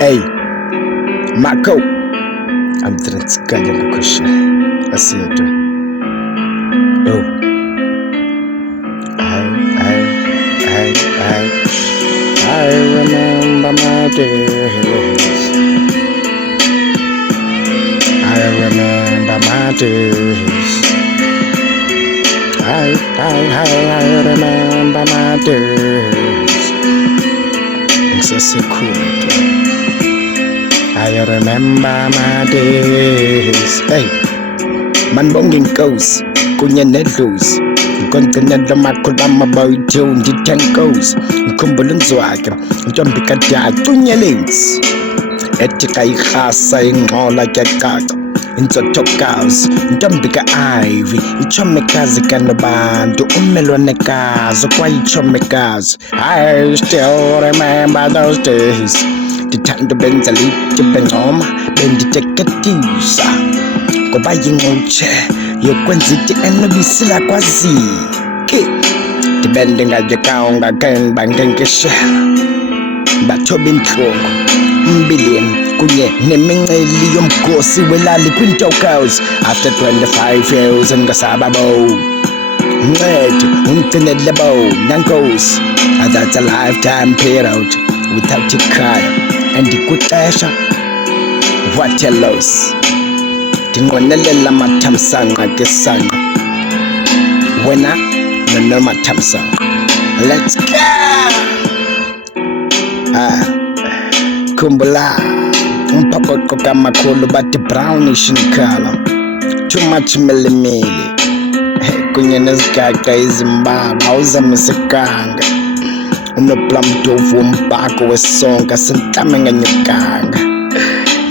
Hey, Marco, I'm Transkaya Lukusha. I said, oh, I remember my days. I remember my days. I remember my days. It's so cool. I remember my days. Hey, man bonging goes, kunye nedlows. Kontinelo makulama boy tune the tankos. Nkumbulunzo ake, njombika dia kunye lens. Etika ikhasa ingxola kyakaka. Inzotokazi, ntombika ivy. Ichomekazi kanobantu, umelwanekazi, kwayichomekazi. I still remember those days. Ndithanda benza lithi bengcoma benditeketisa ngoba yincutshe yokwenza iti enobisi lakwazike ndibe ndingayekanga ungakhe ndibankenkeshela bathoba intlungu umbilini kunye neminceli yomgosi welali kwintokazi after 25 years ndingasababo ncede undinele bo nankosi that's a lifetime period without a cry and ikuxesha what a loss ndinqwenelela amathamsanqa ke sanqa wena nonomathamsanqa let's go khumbula umphokoqo kamakhulu bathi brownish in color too much milimili kunye nezigaqa ezimbalwa awuzamisekanga unoplamdovu wombhako wesonka sentlame nganyukanga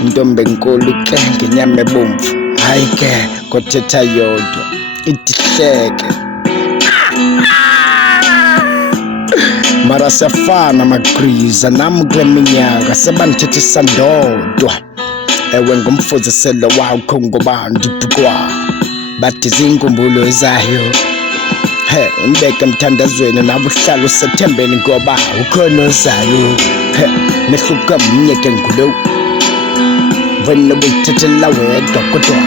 intombi enkulu ke ngenyama ebomvu hayi ke kothetha yodwa itihleke mara siyafana magriza nam kule minyaka sebandithethisa ndodwa ewe ngumfuziselo wakho ngoba ndibhukwa bathi ziinkumbulo zayo umbeke emthandazweni nabuhlala usethembeni ngoba ukhona ozayo mehluka mnye ke ngulo wena ubuyithethela wedwa kodwa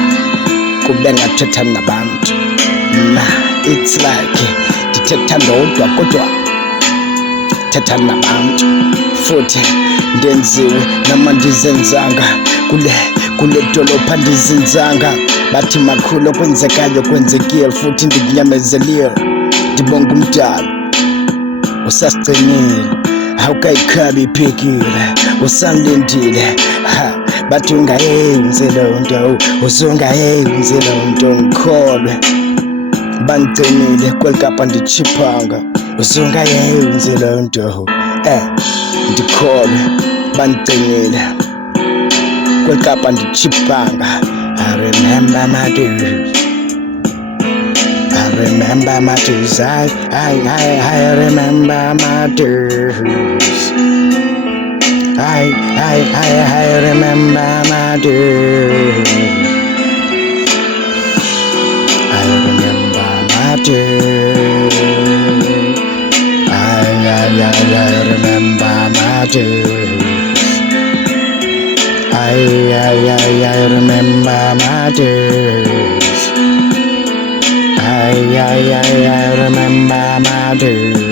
kube ngathetha nabantu it's like ndithetha ndodwa kodwa thetha nabantu futhi ndenziwe nama ndizenzanga kule dolopha ndizinzanga bathi makhulu okwenzekayo kwenzekile futhi ndikunyamezeliwe ndibonga umdala usasigcinile awukayikhabi iphikile usalindile bathi ungayenzi loo nto uzungayenzi loo nto ngikholwe bangigcinile kwelikapa ndichiphanga uzungayenzi loo nto ndikholwe bangigcinile kwelikapa ndichiphanga I remember my days. I remember my days. I remember my days. I remember my days. I remember my days. I remember my days. I remember my days. I remember my days.